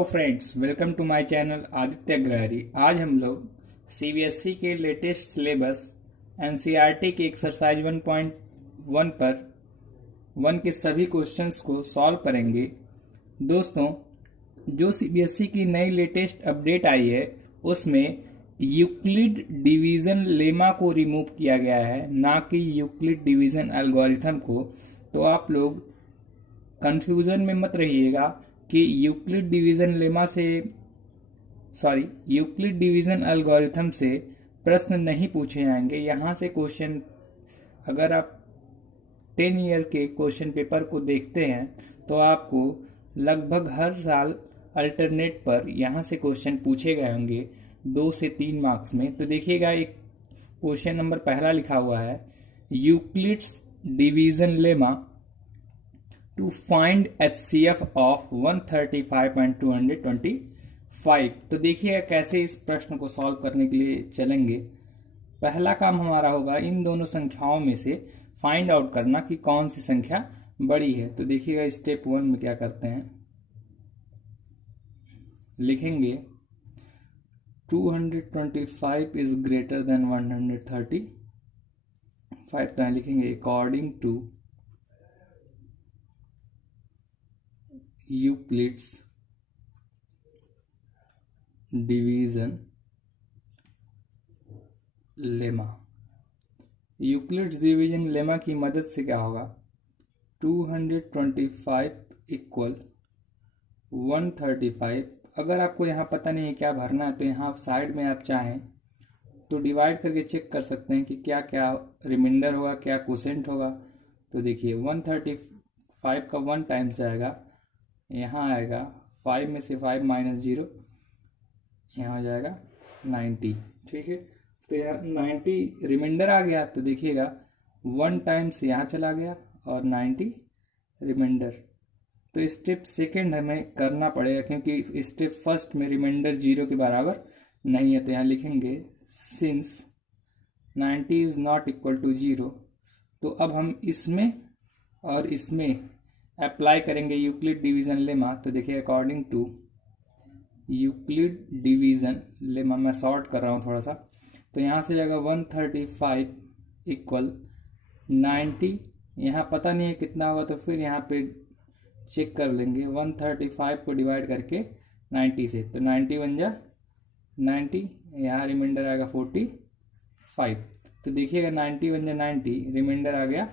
Hello friends, welcome to my channel Aditya Agrahari. आज हम लोग सीबीएसई के लेटेस्ट सिलेबस एनसीईआरटी के एक्सरसाइज 1.1 पर 1 के सभी क्वेश्चंस को सॉल्व करेंगे। दोस्तों, जो सीबीएसई की नई लेटेस्ट अपडेट आई है उसमें यूक्लिड डिवीज़न लेमा को रिमूव किया गया है, ना कि यूक्लिड डिवीज़न एल्गोरिथम को। तो आप लोग कंफ्यूजन में मत रहिएगा कि यूक्लिड डिवीज़न एल्गोरिथम से प्रश्न नहीं पूछे जाएंगे। यहाँ से क्वेश्चन, अगर आप 10 ईयर के क्वेश्चन पेपर को देखते हैं तो आपको लगभग हर साल अल्टरनेट पर यहाँ से क्वेश्चन पूछे गए होंगे 2 से 3 मार्क्स में। तो देखिएगा, एक क्वेश्चन नंबर पहला लिखा हुआ है, Euclid's division lemma to find HCF of 135.225। तो देखिए कैसे इस प्रश्न को सॉल्व करने के लिए चलेंगे। पहला काम हमारा होगा इन दोनों संख्याओं में से फाइंड आउट करना कि कौन सी संख्या बड़ी है। तो देखिएगा स्टेप 1 में क्या करते हैं, लिखेंगे 225 इज ग्रेटर देन 135। तो यहाँ लिखेंगे according to Euclid's division lemma. Euclid's division lemma की मदद से क्या होगा, 225 इक्वल 135। अगर आपको यहाँ पता नहीं है क्या भरना है तो यहाँ साइड में आप चाहें तो डिवाइड करके चेक कर सकते हैं कि क्या क्या रिमाइंडर होगा, क्या क्वोशेंट होगा। तो देखिए 135 का 1 टाइम्स आएगा, यहाँ आएगा 5 में से 5 माइनस 0, यहाँ हो जाएगा 90। ठीक है, तो यहाँ 90 रिमाइंडर आ गया। तो देखिएगा 1 टाइम्स यहाँ चला गया और 90 रिमाइंडर। तो स्टेप सेकंड हमें करना पड़ेगा क्योंकि स्टेप फर्स्ट में रिमाइंडर 0 के बराबर नहीं है। तो यहाँ लिखेंगे since 90 is not equal to 0। तो अब हम इसमें और इसमें अप्लाई करेंगे यूक्लिड डिवीज़न लेमा। तो देखिए according to Euclid division lemma, मैं शॉर्ट कर रहा हूँ थोड़ा सा, तो यहाँ से जाएगा 135 इक्वल 90। यहाँ पता नहीं है कितना होगा तो फिर यहाँ पे चेक कर लेंगे 135 को डिवाइड करके 90 से। तो 90 बन जा 90, यहाँ रिमाइंडर आएगा 45। तो देखिएगा 90 बन जा 90, रिमाइंडर आ गया।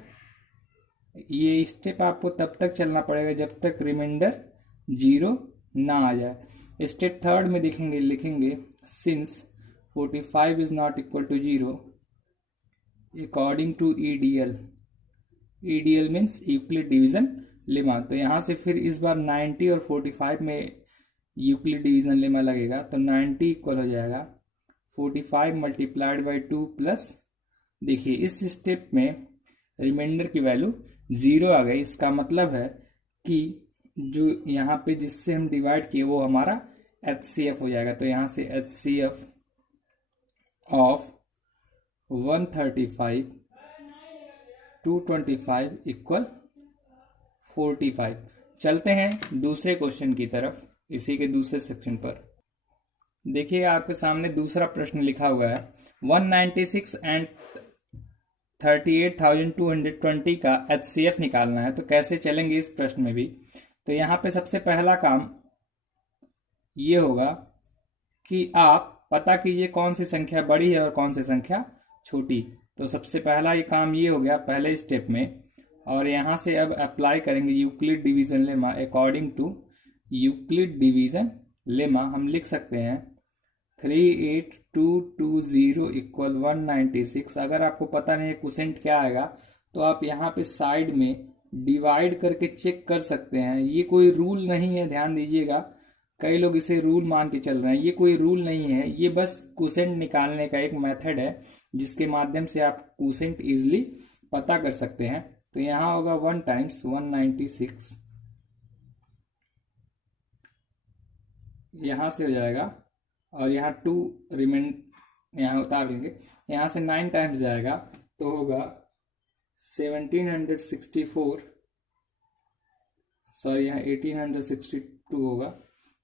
ये स्टेप आपको तब तक चलना पड़ेगा जब तक रिमाइंडर 0 ना आ जाए। स्टेप थर्ड में लिखेंगे since 45 is not equal to 0 according to EDL means Euclid division lemma. तो यहाँ से फिर इस बार 90 और 45 में यूक्लिड डिवीज़न लेमा लगेगा। तो 90 इक्वल हो जाएगा 45 मल्टीप्लाइड बाई 2 प्लस, देखिए इस स्टेप में रिमाइंडर की वैल्यू 0 आ गई। इसका मतलब है कि जो यहाँ पे जिससे हम डिवाइड किए वो हमारा HCF हो जाएगा। तो यहाँ से HCF ऑफ 135 225 इक्वल 45। चलते हैं दूसरे क्वेश्चन की तरफ, इसी के दूसरे सेक्शन पर। देखिए आपके सामने दूसरा प्रश्न लिखा हुआ है, 196 एंड 38,220 का HCF निकालना है। तो कैसे चलेंगे इस प्रश्न में भी। तो यहाँ पे सबसे पहला काम ये होगा कि आप पता कीजिए कौन सी संख्या बड़ी है और कौन सी संख्या छोटी। तो सबसे पहला ये काम ये हो गया पहले स्टेप में। और यहाँ से अब अप्लाई करेंगे Euclid division lemma. According to Euclid division lemma हम लिख सकते हैं 38220 इक्वल 196। अगर आपको पता नहीं है क्वोशेंट क्या आएगा तो आप यहाँ पे साइड में डिवाइड करके चेक कर सकते हैं। ये कोई रूल नहीं है, ध्यान दीजिएगा। कई लोग इसे रूल मान के चल रहे हैं, ये कोई रूल नहीं है, ये बस क्वोशेंट निकालने का एक मेथड है जिसके माध्यम से आप क्वोशेंट इजिली पता कर सकते हैं। तो यहाँ होगा 1 टाइम्स 196, यहाँ से हो जाएगा और यहाँ 2 यहाँ उतार लेंगे, यहाँ से 9 टाइम्स जाएगा तो होगा 1764, सॉरी यहाँ 1862 होगा।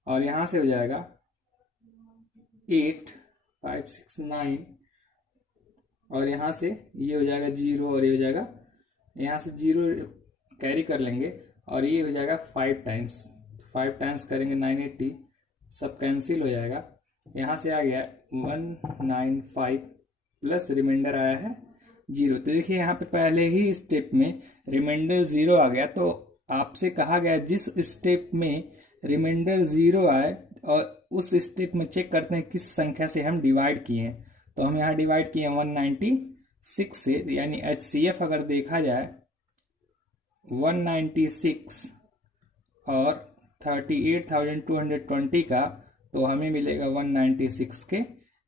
और यहाँ से हो जाएगा 8 5 6 9, और यहाँ से ये हो जाएगा 0 और ये हो जाएगा, यहाँ से 0 कैरी कर लेंगे और ये हो जाएगा 5 टाइम्स, 5 टाइम्स करेंगे 980, सब कैंसिल हो जाएगा। यहाँ से आ गया 195 प्लस रिमाइंडर आया है 0। तो देखिए यहाँ पे पहले ही स्टेप में रिमाइंडर 0 आ गया, तो आपसे कहा गया जिस स्टेप में रिमाइंडर 0 आए और उस स्टेप में चेक करते हैं किस संख्या से हम डिवाइड किए हैं। तो हम यहाँ डिवाइड किए 196 से, यानी HCF अगर देखा जाए 196 और 38,220 का, तो हमें मिलेगा 196 के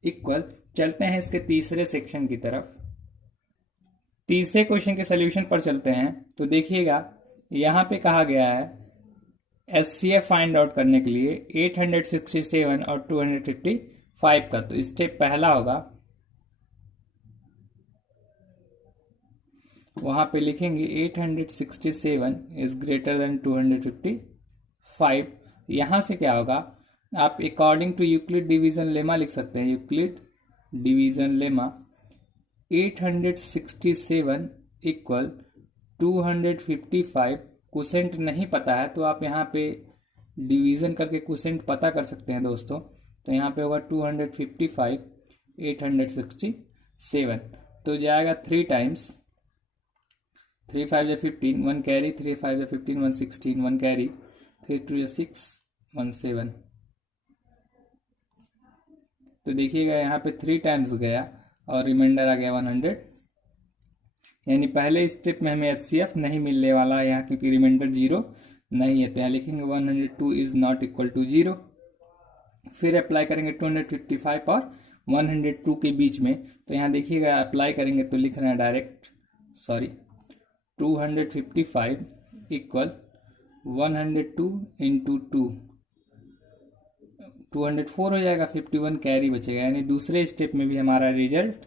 इक्वल। चलते हैं इसके तीसरे सेक्शन की तरफ। तीसरे क्वेश्चन के सॉल्यूशन पर चलते हैं। तो देखिएगा यहाँ पे कहा गया है HCF फाइंड आउट करने के लिए 867 और 255 का। तो स्टेप पहला होगा, वहां पे लिखेंगे 867 इज ग्रेटर देन 255। यहां से क्या होगा, आप according to Euclid division lemma लिख सकते हैं। Euclid division lemma 867 equal 255। Quotient नहीं पता है तो आप यहाँ पे डिवीजन करके क्वोशेंट पता कर सकते हैं दोस्तों। तो यहाँ पे होगा 255 867, तो जाएगा 3 टाइम्स, 3 5 या 15, 1 कैरी, 3 5 या 15, 1 16, 1 कैरी, 3 2 या 6, 1 7। तो देखिएगा यहाँ पे 3 टाइम्स गया और रिमाइंडर आ गया 100, यानी पहले स्टेप में हमें HCF नहीं मिलने वाला है यहाँ, क्योंकि रिमाइंडर 0 नहीं है। तो यहाँ लिखेंगे 102 इज नॉट इक्वल टू 0। फिर अप्लाई करेंगे 255 और 102 के बीच में। तो यहाँ देखिएगा अप्लाई करेंगे तो लिख रहे हैं डायरेक्ट, 255 इक्वल 102 इंटू 204 हो जाएगा, 51 कैरी बचेगा। यानी दूसरे स्टेप में भी हमारा रिजल्ट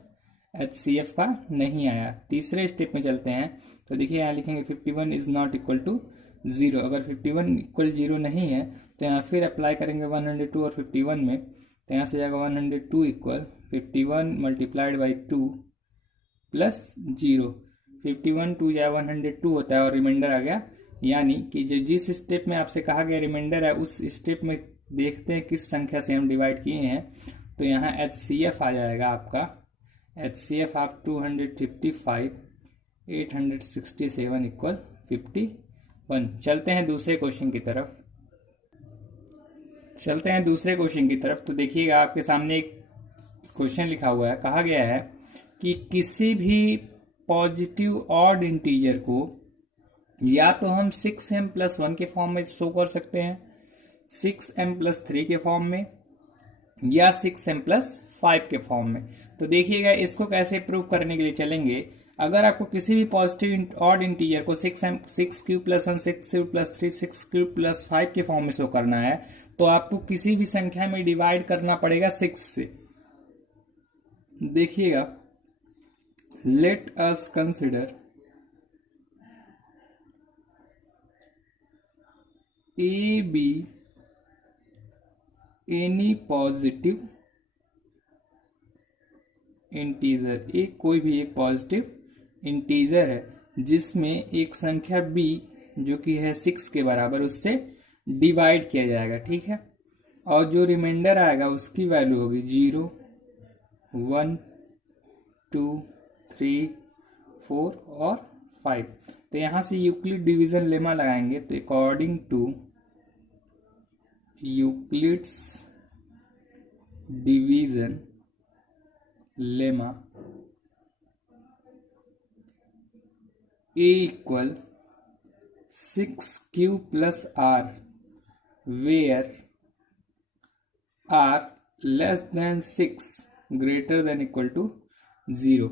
HCF का नहीं आया। तीसरे स्टेप में चलते हैं। तो देखिए यहाँ लिखेंगे 51 इज नॉट इक्वल टू 0। अगर 51 इक्वल 0 नहीं है तो यहाँ फिर अप्लाई करेंगे 102 और 51 में। तो यहाँ से जाएगा 102 इक्वल 51 मल्टीप्लाइड बाई 2 प्लस 0। 51 2 या 102 होता है और रिमाइंडर आ गया। यानी कि जो जिस स्टेप में आपसे कहा गया रिमाइंडर है, उस स्टेप में देखते हैं किस संख्या से हम डिवाइड किए हैं। तो यहाँ HCF आ जाएगा आपका, HCF ऑफ 255 867 इक्वल 51। चलते हैं दूसरे क्वेश्चन की तरफ। तो देखिएगा आपके सामने एक क्वेश्चन लिखा हुआ है। कहा गया है कि किसी भी पॉजिटिव ऑड इंटीजर को या तो हम 6m+1 के फॉर्म में शो कर सकते हैं, 6m+3 के फॉर्म में, या 6m+5 के फॉर्म में। तो देखिएगा इसको कैसे प्रूव करने के लिए चलेंगे। अगर आपको किसी भी पॉजिटिव ऑड इंटीजर को 6m 6q+1 6q+3 6q+5 के फॉर्म में शो करना है, तो आपको किसी भी संख्या में डिवाइड करना पड़ेगा 6 से। देखिएगा, let us consider A be any positive integer. एक कोई भी एक पॉजिटिव इंटीजर है जिसमें एक संख्या b जो कि है 6 के बराबर, उससे डिवाइड किया जाएगा, ठीक है। और जो रिमाइंडर आएगा उसकी वैल्यू होगी 0 1 2 3 4 और 5। तो यहां से यूक्लिड डिवीजन लेमा लगाएंगे। तो according to Euclid's division lemma A equal 6q+r where r less than 6 greater than equal to 0।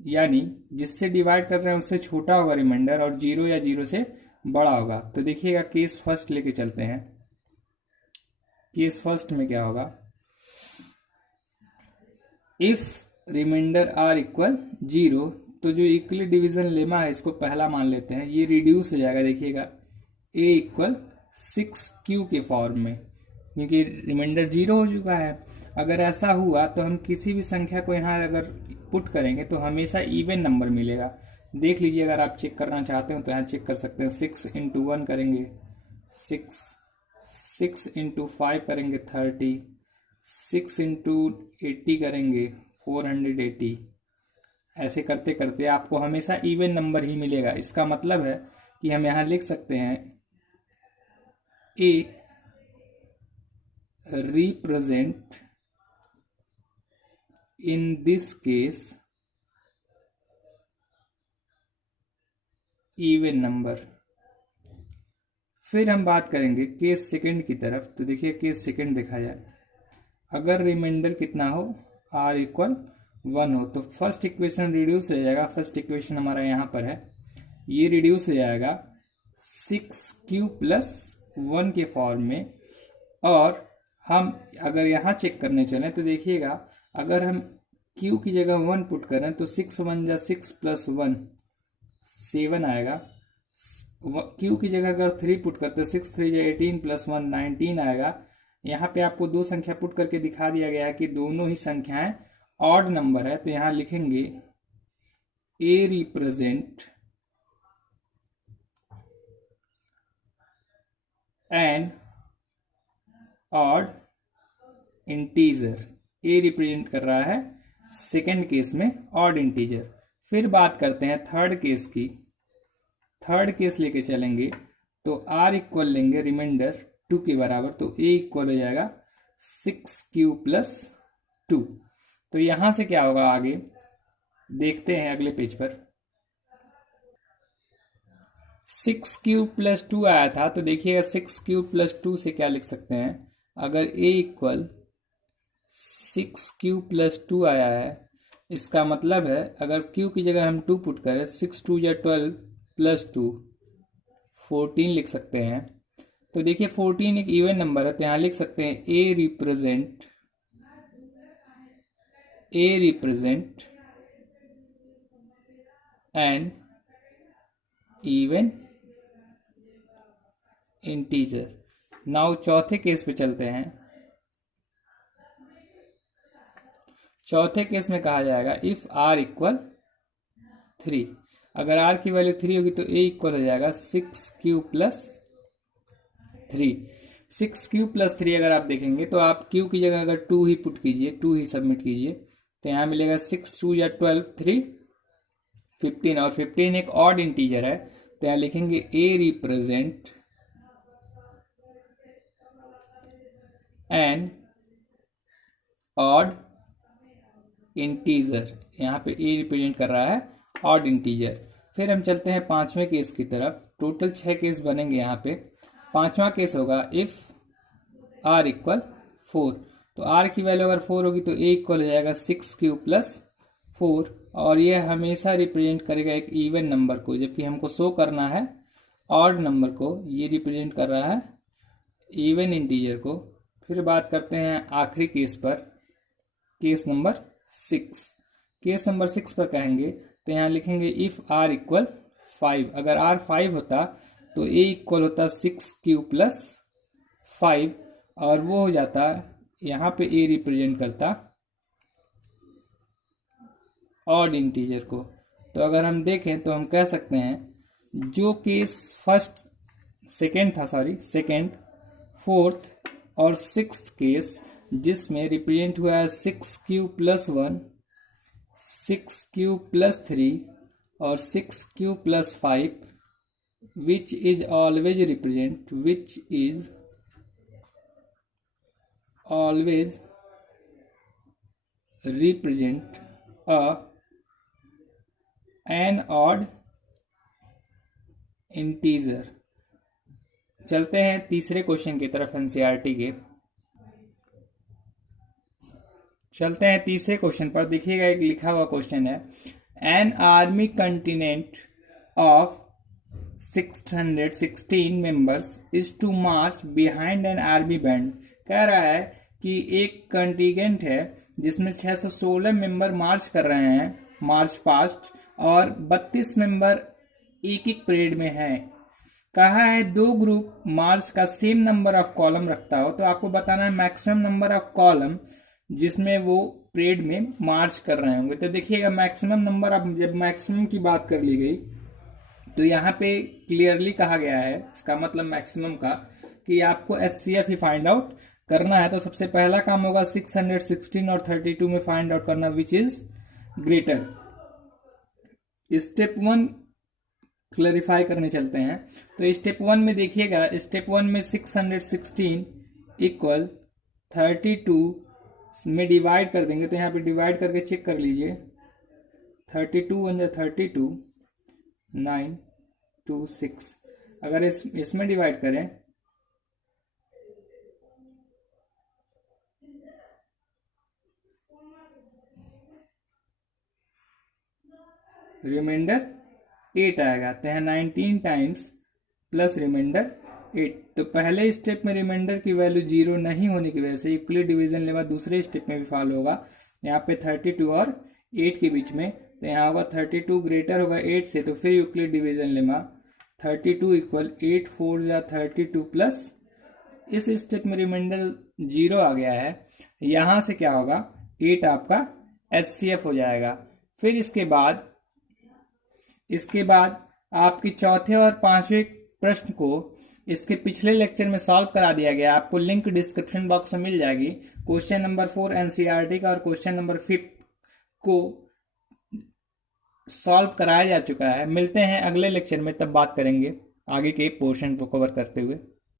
यानी जिससे डिवाइड कर रहे हैं उससे छोटा होगा रिमाइंडर और 0 या 0 से बड़ा होगा। तो देखिएगा केस फर्स्ट लेके चलते हैं। केस फर्स्ट में क्या होगा, इफ रिमाइंडर r इक्वल 0, तो जो यूक्लिड डिवीजन लेमा है इसको पहला मान लेते हैं, ये रिड्यूस हो जाएगा। देखिएगा a इक्वल 6q के फॉर्म में, क्योंकि रिमाइंडर 0 हो चुका है। अगर ऐसा हुआ तो हम किसी भी संख्या को यहाँ अगर पुट करेंगे तो हमेशा इवन नंबर मिलेगा। देख लीजिए, अगर आप चेक करना चाहते हो तो यहाँ चेक कर सकते हैं। 6 इंटू 1 करेंगे 6 इंटू 5 करेंगे 30, 6 इंटू 80 करेंगे 480। ऐसे करते करते आपको हमेशा इवन नंबर ही मिलेगा। इसका मतलब है कि हम यहाँ लिख सकते हैं A represent in this case even number. फिर हम बात करेंगे केस सेकंड की तरफ। तो देखिए केस सेकंड देखा जाए, अगर रिमाइंडर कितना हो r इक्वल 1 हो तो फर्स्ट इक्वेशन रिड्यूस हो जाएगा। फर्स्ट इक्वेशन हमारा यहाँ पर है, ये रिड्यूस हो जाएगा 6q प्लस 1 के फॉर्म में। और हम अगर यहाँ चेक करने चलें तो देखिएगा, अगर हम q की जगह 1 पुट करें तो 6 1 जा 6 प्लस 1 7 आएगा। q की जगह अगर 3 पुट करते 6 3 जा 18 प्लस 1 19 आएगा। यहाँ पे आपको दो संख्या पुट करके दिखा दिया गया है कि दोनों ही संख्याएं ऑड नंबर है। तो यहाँ लिखेंगे A represent N odd integer. A represent कर रहा है सेकेंड केस में ऑड इंटीजर। फिर बात करते हैं थर्ड केस की। थर्ड केस लेके चलेंगे तो r इक्वल लेंगे रिमाइंडर 2 के बराबर, तो a इक्वल हो जाएगा 6q प्लस 2। तो यहां से क्या होगा आगे देखते हैं अगले पेज पर। 6q प्लस 2 आया था, तो देखिएगा 6q प्लस 2 से क्या लिख सकते हैं। अगर a इक्वल 6q प्लस 2 आया है, इसका मतलब है अगर q की जगह हम 2 पुट करें 6 2 या 12 प्लस 2 14 लिख सकते हैं। तो देखिए 14 एक इवन नंबर है, तो यहाँ लिख सकते हैं A represent N even integer. Now चौथे केस पे चलते हैं। चौथे केस में कहा जाएगा इफ r इक्वल 3। अगर r की वैल्यू 3 होगी तो a इक्वल हो जाएगा 6q प्लस 3। 6q प्लस 3 अगर आप देखेंगे तो आप q की जगह अगर 2 ही पुट कीजिए, 2 ही सबमिट कीजिए, तो यहाँ मिलेगा 6 2 या 12 3 15। और 15 एक ऑड इंटीजर है, तो यहाँ लिखेंगे a represent N odd integer. यहाँ पे a रिप्रेजेंट कर रहा है ऑड इंटीजर। फिर हम चलते हैं पांचवें केस की तरफ। टोटल 6 केस बनेंगे यहाँ पे। पांचवा केस होगा इफ r इक्वल 4। तो r की वैल्यू अगर 4 होगी तो a इक्वल हो जाएगा 6q प्लस 4। और यह हमेशा रिप्रेजेंट करेगा एक इवन नंबर को, जबकि हमको शो करना है ऑड नंबर को। ये रिप्रेजेंट कर रहा है इवन इंटीजर को। फिर बात करते हैं आखिरी केस पर, केस नंबर 6। केस नंबर 6 पर कहेंगे तो यहाँ लिखेंगे इफ r इक्वल 5। अगर r 5 होता तो a इक्वल होता 6q प्लस 5, और वो हो जाता, यहाँ पे a रिप्रेजेंट करता ऑड इंटीजर को। तो अगर हम देखें तो हम कह सकते हैं जो केस सेकेंड, फोर्थ और सिक्स्थ केस जिसमें रिप्रेजेंट हुआ है 6q प्लस 1, 6q प्लस 3 और 6q plus 5, which is always represent an odd integer। चलते हैं तीसरे क्वेश्चन की तरफ एनसीईआरटी के। चलते हैं तीसरे क्वेश्चन पर। देखिएगा एक लिखा हुआ क्वेश्चन है, an army continent of 616 members is to march behind an army band. कह रहा है कि एक कंटिजेंट है जिसमें 616 मेंबर मार्च कर रहे हैं, मार्च पास्ट, और 32 मेंबर एक एक परेड में हैं। कहा है दो ग्रुप मार्च का सेम नंबर ऑफ कॉलम रखता हो, तो आपको बताना है मैक्सिमम नंबर ऑफ कॉलम जिसमें वो परेड में मार्च कर रहे होंगे। तो देखिएगा मैक्सिमम नंबर ऑफ, जब मैक्सिमम की बात कर ली गई तो यहाँ पे क्लियरली कहा गया है, इसका मतलब मैक्सिमम का, कि आपको HCF ही फाइंड आउट करना है। तो सबसे पहला काम होगा 616 और 32 में फाइंड आउट करना which is greater. Step 1 clarify करने चलते हैं। तो स्टेप 1 में देखिएगा, स्टेप 1 में 616 इक्वल 32 में डिवाइड कर देंगे। तो यहाँ पे डिवाइड करके चेक कर लीजिए, 32 वन 32, 9 2 6। अगर इसमें डिवाइड करें रिमाइंडर 8 आएगा। तो यहाँ 19 टाइम्स प्लस रिमाइंडर 8। तो पहले स्टेप में रिमाइंडर की वैल्यू 0 नहीं होने की वजह से यूक्लिड डिवीजन लेमा दूसरे स्टेप में भी फॉलो होगा। यहाँ पे 32 और 8 के बीच में, तो यहाँ होगा 32 ग्रेटर होगा 8 से, तो फिर यूक्लिड डिवीजन लेमा 32 इक्वल 8 4 या 32 प्लस इस स्टेप में रिमाइंडर 0 आ गया है। यहां से क्या होगा, 8 आपका HCF हो जाएगा। फिर इसके बाद आपकी चौथे और पांचवें प्रश्न को इसके पिछले लेक्चर में सॉल्व करा दिया गया। आपको लिंक डिस्क्रिप्शन बॉक्स में मिल जाएगी। क्वेश्चन नंबर 4 NCERT का और क्वेश्चन नंबर 5 को सॉल्व कराया जा चुका है। मिलते हैं अगले लेक्चर में, तब बात करेंगे आगे के पोर्शन को कवर करते हुए।